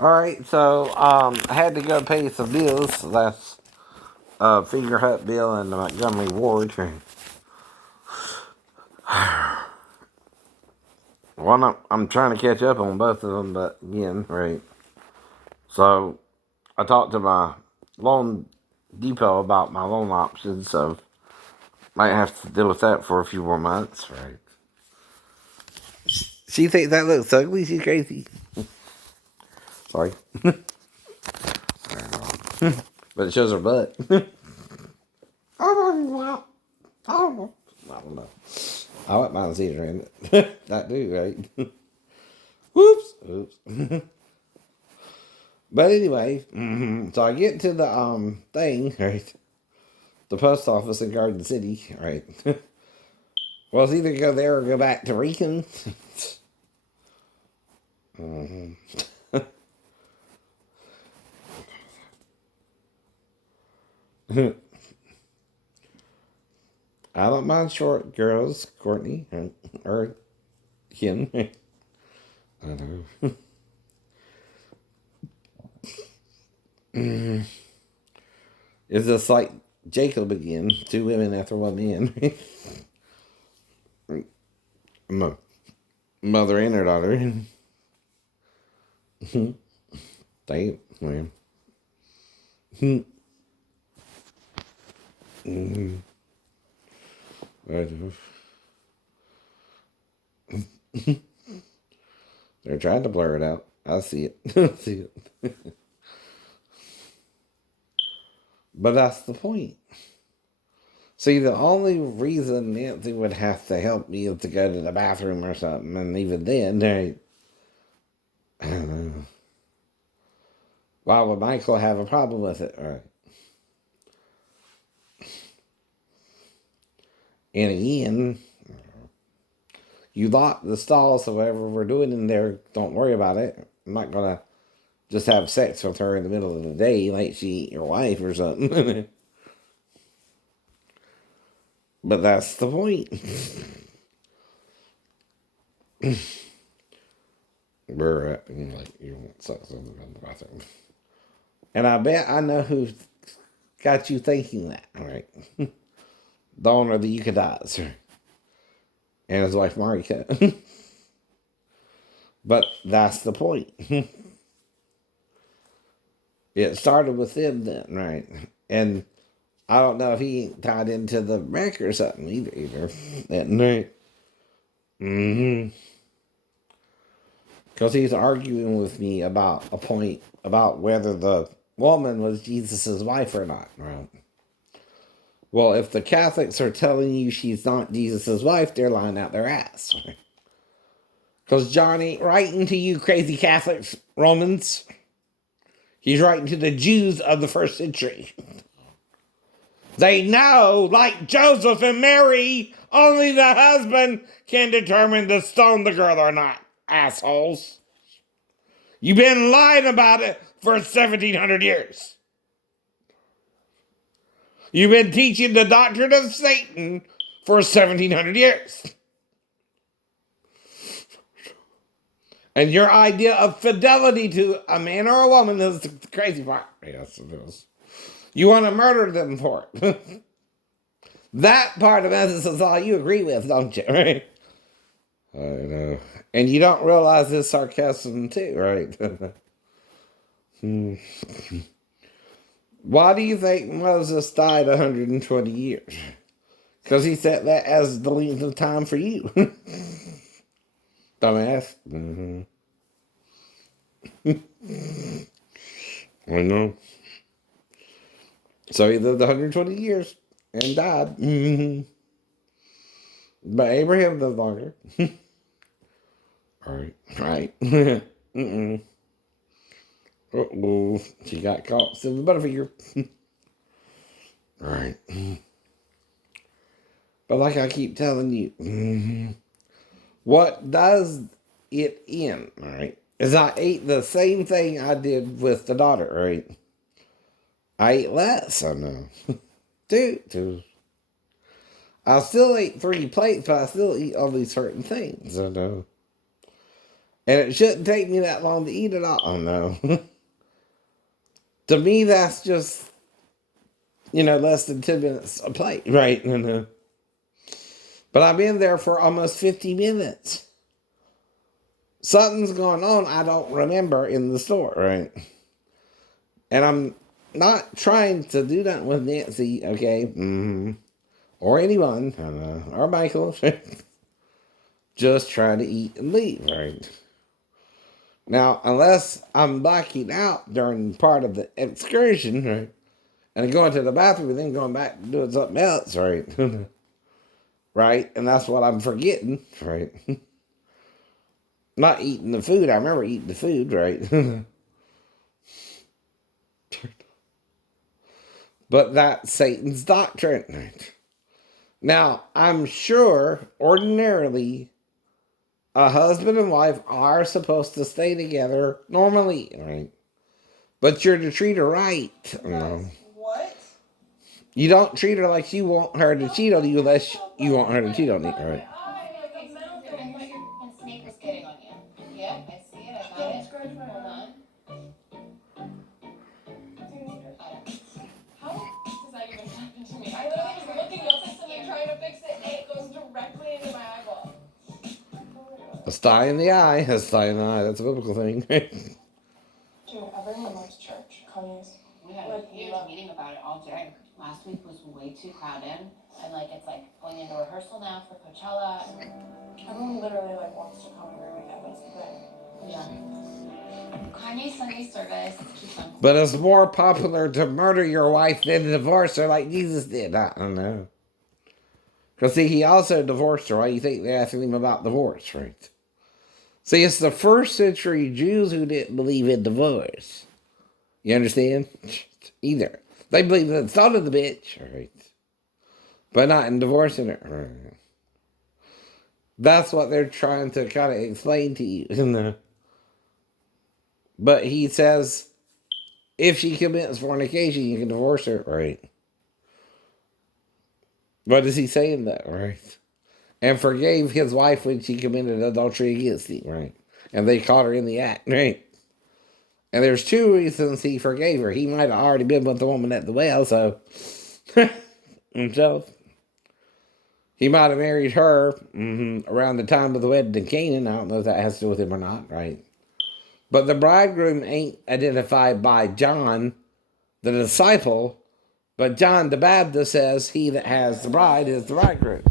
Alright, so I had to go pay some bills. That's Finger Hut bill and the Montgomery Ward. Well, I'm trying to catch up on both of them, but again, right. So I talked to my loan depot about my loan options, so might have to deal with that for a few more months, right? She thinks that looks ugly. She's crazy. Sorry, but it shows her butt. I don't know. I wouldn't mind seeing her in it. That do, right? Whoops. Oops. But anyway, so I get to the thing, right? The post office in Garden City, right? Well, it's either go there or go back to Rican. Mhm. I don't mind short girls, Courtney or Kim. I know. It's just like Jacob again. Two women after one man. Mother and her daughter. Damn, man. They're trying to blur it out. I see it. I see it. But that's the point. See, the only reason Nancy would have to help me is to go to the bathroom or something, and even then, I don't know. Why would Michael have a problem with it? Right. And again, you lock the stall, so whatever we're doing in there, don't worry about it. I'm not gonna just have sex with her in the middle of the day like she ain't your wife or something. But that's the point. We're at, like, you want sex in the bathroom. And I bet I know who got you thinking that, right? The owner of the Yucatás and his wife Marika. But that's the point. It started with them then, right? And I don't know if he tied into the wreck or something either. That night. Mm-hmm. Because he's arguing with me about a point about whether the woman was Jesus's wife or not, right? Well, if the Catholics are telling you she's not Jesus's wife, they're lying out their ass. Because John ain't writing to you crazy Catholics, Romans. He's writing to the Jews of the first century. They know, like Joseph and Mary, only the husband can determine to stone the girl or not, assholes. You've been lying about it for 1,700 years. You've been teaching the doctrine of Satan for 1,700 years. And your idea of fidelity to a man or a woman is the crazy part. Yes, it is. You want to murder them for it. That part of it is all you agree with, don't you? Right? I know. And you don't realize this sarcasm too, right? Why do you think Moses died 120 years? Because he set that as the length of time for you. Dumbass. Mm-hmm. I know. So he lived 120 years and died. Mm-hmm. But Abraham lived longer. Right. Right. Mm-mm. Uh-oh. She got caught. Silver Butterfinger. Right. But like I keep telling you, what does it end, right, is I ate the same thing I did with the daughter, right? I ate less, I know. Dude. I still ate 3 plates, but I still eat all these certain things, I know. And it shouldn't take me that long to eat it all. Oh, no. To me, that's just, less than 10 minutes a plate, right? But I've been there for almost 50 minutes. Something's going on I don't remember in the store, right? And I'm not trying to do that with Nancy, okay? Or anyone, or Michael. Just trying to eat and leave, right? Now, unless I'm blacking out during part of the excursion, right? And going to the bathroom and then going back and doing something else, right? Right? And that's what I'm forgetting, right? Not eating the food. I remember eating the food, right? But that's Satan's doctrine, right? Now, I'm sure ordinarily a husband and wife are supposed to stay together normally, right? But you're to treat her right. What? You don't treat her like you want her to cheat on you unless you want her to cheat on you, right? And Snake was getting on you. Yep, I see it. I got it. Hold on. How does that even happen to me? I literally was looking up at something trying to fix it, and it goes directly into my eyeball. A sty in the eye, a sty in the eye. That's a biblical thing. Dude, everyone loves church. Kanye's. We had a huge meeting about it all day. Last week was way too crowded, and it's going into rehearsal now for Coachella. Everyone literally wants to come every weekend. That's the thing. Yeah. Kanye's Sunday service keeps on. But it's more popular to murder your wife than to divorce her like Jesus did. I don't know. Because see, he also divorced her. Why do you think they're asking him about divorce, right? See, it's the first century Jews who didn't believe in divorce. You understand? Either. They believe in the son of the bitch, right? But not in divorcing her. Right? That's what they're trying to kind of explain to you. But he says, if she commits fornication, you can divorce her, right? What is he saying that, right? And forgave his wife when she committed adultery against him, right? And they caught her in the act, right? And there's two reasons he forgave her. He might have already been with the woman at the well, so himself. He might have married her around the time of the wedding in Canaan. I don't know if that has to do with him or not, right? But the bridegroom ain't identified by John, the disciple, but John the Baptist says he that has the bride is the bridegroom.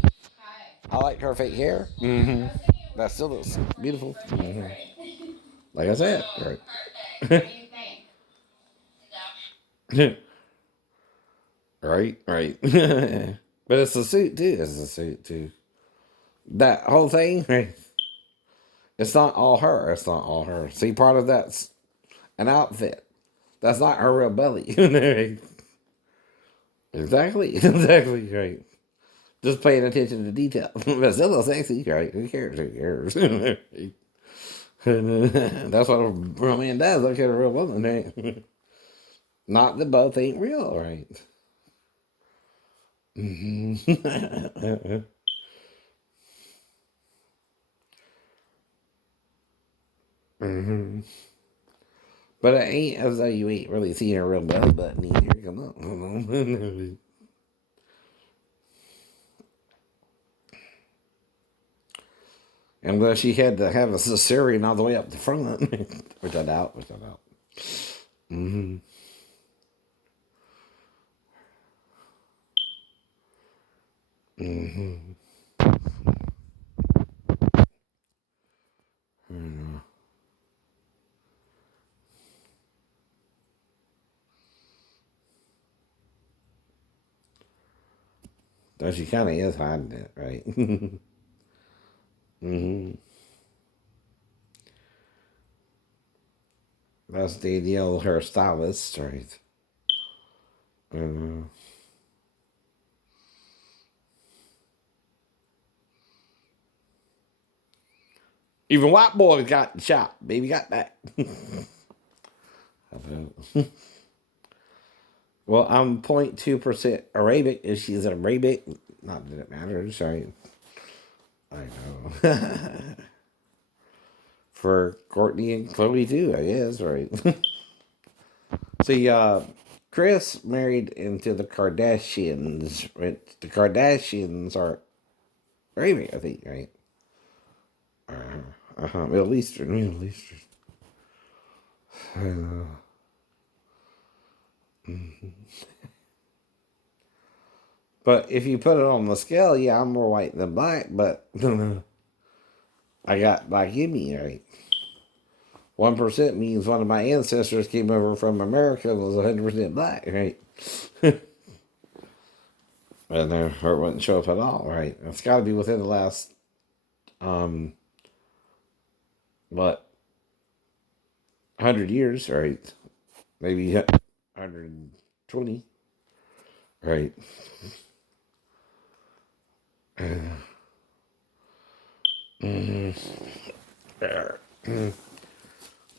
I like her fake hair. That still looks beautiful. Like I said, right? What do you think? Right. But it's a suit too. That whole thing, right? It's not all her. See, part of that's an outfit. That's not her real belly. Exactly, right. Just paying attention to detail. But still a little sexy, right? Who cares? That's what a real man does. Look at a real woman, right? Not that both ain't real, right? But it ain't as though you ain't really seeing a real belly button either. Come on. Unless she had to have a cesarean all the way up the front, which I doubt. Mm-hmm. Though she kind of is hiding it, right? That's Danielle, her stylist, right? Even white boys got the shot. Baby got that. Well, I'm 0.2% Arabic. If she's Arabic, not that it matters, right? I know. for Courtney and Chloe too, I guess, right? See, Chris married into the Kardashians, right? The Kardashians are Arabic, I think, right? Middle Eastern, Middle Eastern. But if you put it on the scale, yeah, I'm more white than black, but I got black in me, right? 1% means one of my ancestors came over from America and was 100% black, right? And their heart wouldn't show up at all, right? It's got to be within the last, what, 100 years, right? Maybe 120, right?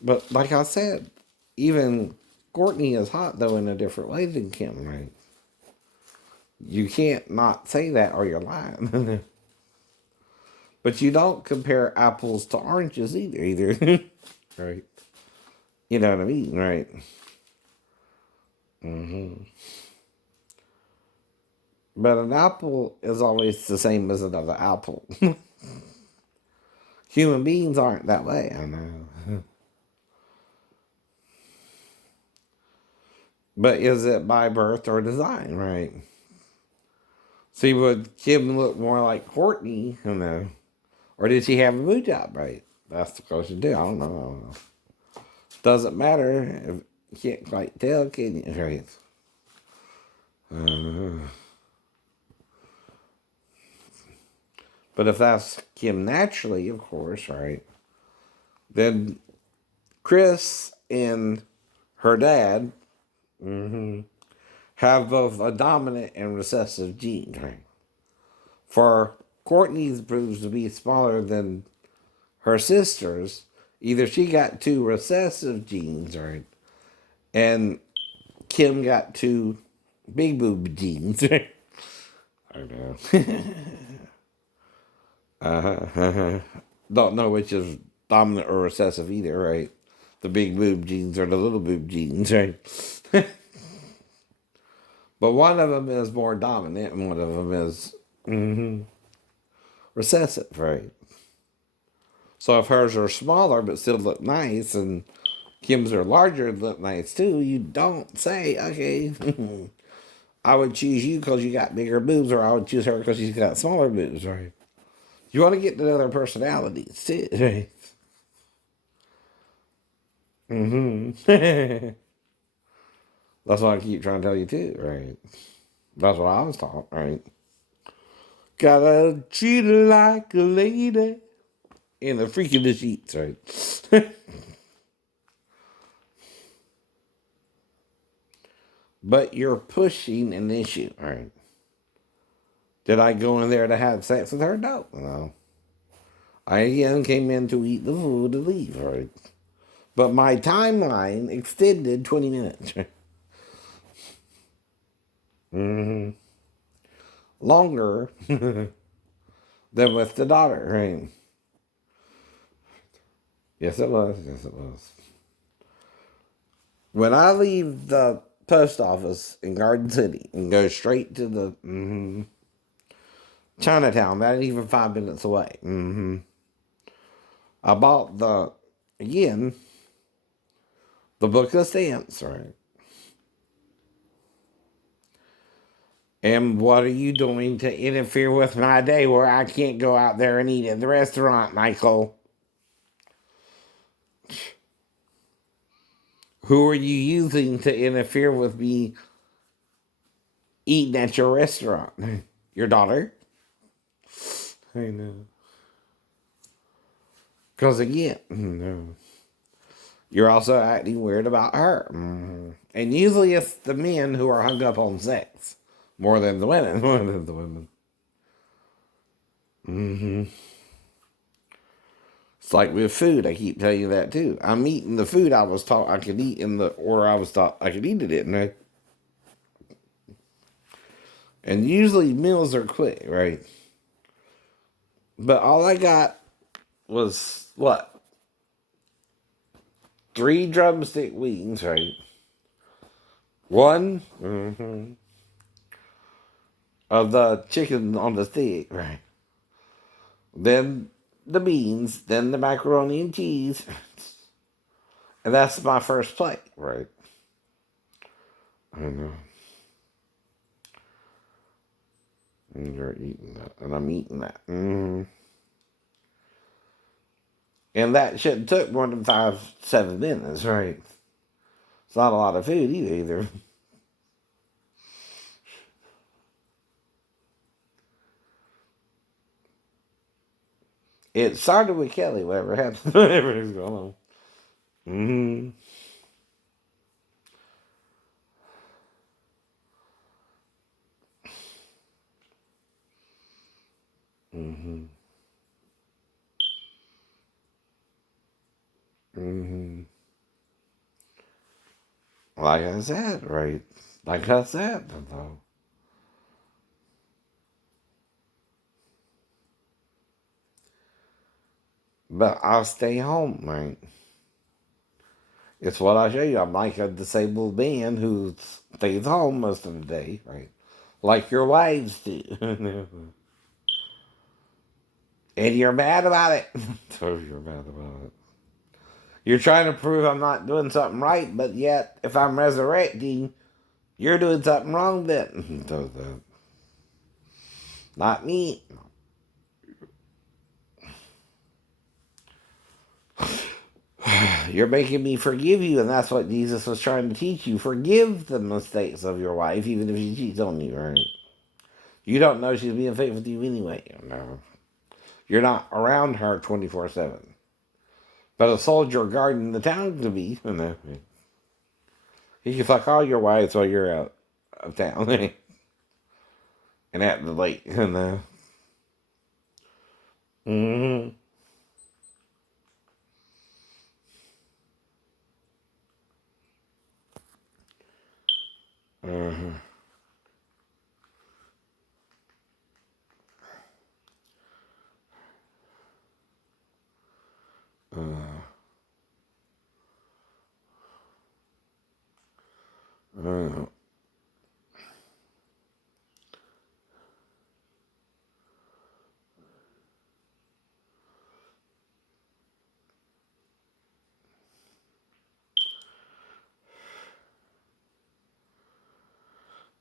But like I said, even Courtney is hot, though, in a different way than Kim, right? You can't not say that or you're lying. But you don't compare apples to oranges either. Right? You know what I mean, right? But an apple is always the same as another apple. Human beings aren't that way, I know. But is it by birth or design, right? See, would Kim look more like Courtney, or did she have a blue job, right? That's the question too. I don't know. Doesn't matter. If you can't quite tell, can you? Right? But if that's Kim naturally, of course, right? Then Chris and her dad have both a dominant and recessive gene, right? For Courtney's proves to be smaller than her sister's. Either she got two recessive genes, right? And Kim got two big boob genes. I know. Don't know which is dominant or recessive either, right? The big boob genes or the little boob genes, right? But one of them is more dominant and one of them is recessive, right? So if hers are smaller but still look nice and Kim's are larger and look nice too, you don't say, okay, I would choose you because you got bigger boobs, or I would choose her because she's got smaller boobs, right? You want to get to know their personalities too, right? That's what I keep trying to tell you too, right? That's what I was taught, right? Gotta treat her like a lady in the freak of the sheets, right? But you're pushing an issue, right? Did I go in there to have sex with her? No. I again came in to eat the food and leave, right? But my timeline extended 20 minutes. Longer than with the daughter, right? Yes, it was. Yes, it was. When I leave the post office in Garden City and go straight to the Chinatown, that ain't even 5 minutes away. I bought again, the book of stamps, right? And what are you doing to interfere with my day where I can't go out there and eat at the restaurant, Michael? Who are you using to interfere with me eating at your restaurant? Your daughter? I know. Because again, you're also acting weird about her. And usually it's the men who are hung up on sex more than the women. More than the women. It's like with food, I keep telling you that too. I'm eating the food I was taught I could eat in the order I was taught I could eat it in, right? And usually meals are quick, right? But all I got was what? 3 drumstick wings, right? One of the chicken on the stick, right? Then the beans, then the macaroni and cheese. And that's my first plate, right? I know. And you're eating that, and I'm eating that. And that shouldn't took more than 5-7 minutes, right? It's not a lot of food either. It started with Kelly, whatever happened, whatever is going on. Mm-hmm. Mm-hmm. Mm-hmm. Like I said, right? Like I said, though. But I'll stay home, right? It's what I show you. I'm like a disabled man who stays home most of the day, right? Like your wives do. And you're mad about it. So you're mad about it. You're trying to prove I'm not doing something right, but yet if I'm resurrecting, you're doing something wrong then. Not me. You're making me forgive you, and that's what Jesus was trying to teach you. Forgive the mistakes of your wife, even if she cheats on you, right? You don't know she's being faithful to you anyway. No. You're not around her 24/7. But a soldier guarding the town could be. No. He can fuck all your wives while you're out of town. And at the lake. No. Mm-hmm. Uh-huh. Uh-huh.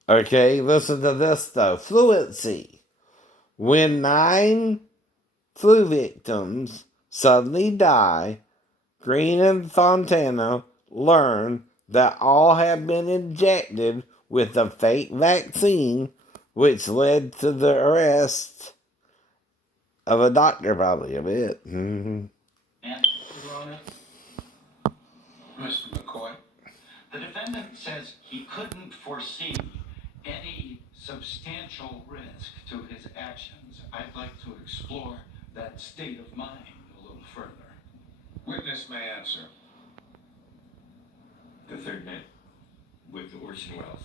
Okay, listen to this though. Fluency. When 9 flu victims suddenly die, Green and Fontana learn that all have been injected with a fake vaccine, which led to the arrest of a doctor, probably a bit. Mm-hmm. And, Your Honor, Mr. McCoy, the defendant says he couldn't foresee any substantial risk to his actions. I'd like to explore that state of mind a little further. Witness may answer. The third man with Orson Welles.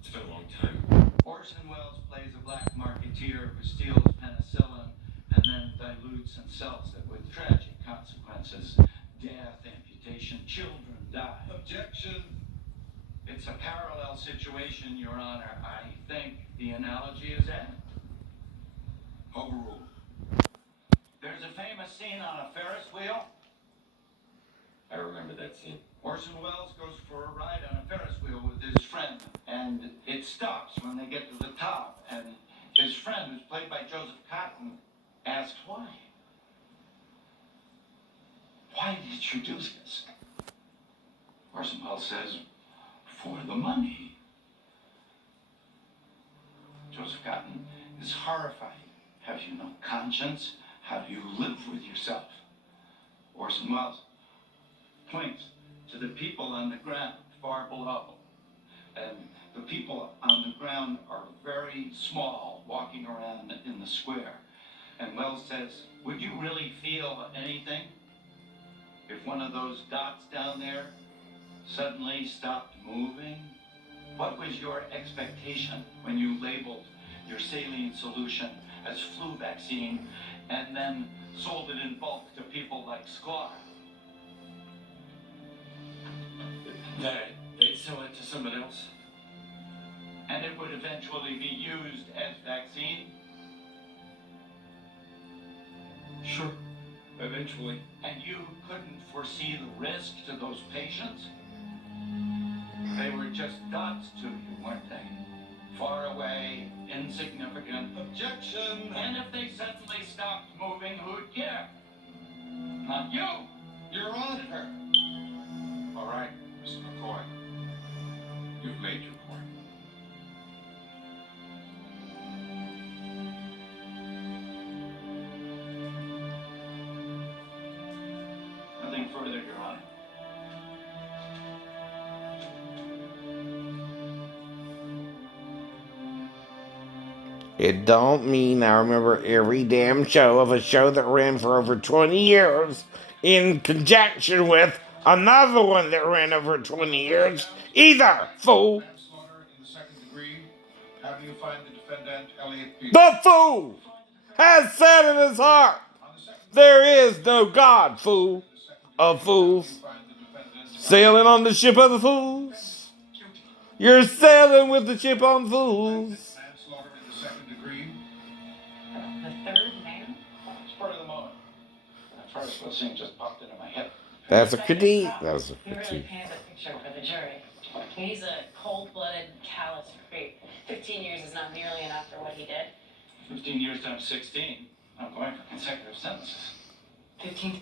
It's been a long time. Orson Welles plays a black marketeer who steals penicillin and then dilutes and sells it with tragic consequences. Death, amputation, children die. Objection. It's a parallel situation, Your Honor. I think the analogy is apt. Overruled. There's a famous scene on a Ferris wheel. I remember that scene. Orson Welles goes for a ride on a Ferris wheel with his friend, and it stops when they get to the top, and his friend, who's played by Joseph Cotton, asks why. Why did you do this? Orson Welles says, for the money. Joseph Cotton is horrified. Have you no conscience? How do you live with yourself? Orson Welles points to the people on the ground far below. And the people on the ground are very small, walking around in the square. And Wells says, would you really feel anything if one of those dots down there suddenly stopped moving? What was your expectation when you labeled your saline solution as flu vaccine and then sold it in bulk to people like Sklar? That they'd sell it to someone else? And it would eventually be used as vaccine? Sure. Eventually. And you couldn't foresee the risk to those patients? They were just dots to you, weren't they? Far away, insignificant. Objection! And if they suddenly stopped moving, who'd care? Not you! Your Honor! All right, Mr. McCoy. You've made your point. Nothing further, Your Honor. It don't mean I remember every damn show of a show that ran for over 20 years in conjunction with another one that ran over 20 years either, fool. Manslaughter in the second degree. How do you find the defendant, Elliot Peterson? The fool has said in his heart, there is no God, fool, of fools. Sailing on the ship of the fools. You're sailing with the ship on fools. Manslaughter in the second degree. The third man? Spur of the moment. That first little scene just popped into my head. That's a critique. That's a He really critique. paints a picture for the jury. He's a cold-blooded, callous creep. 15 years is not nearly enough for what he did. 15 years times 16. I'm going for consecutive sentences. 15.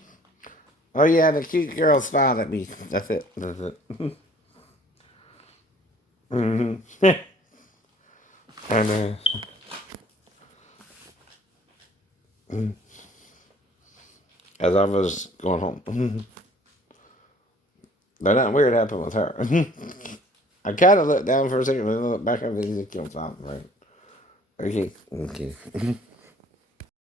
Oh yeah, the cute girl smiled at me. That's it. That's it. Mm-hmm. And as I was going home, nothing weird happened with her. I kind of looked down for a second and then looked back up and he killed something, right? Okay.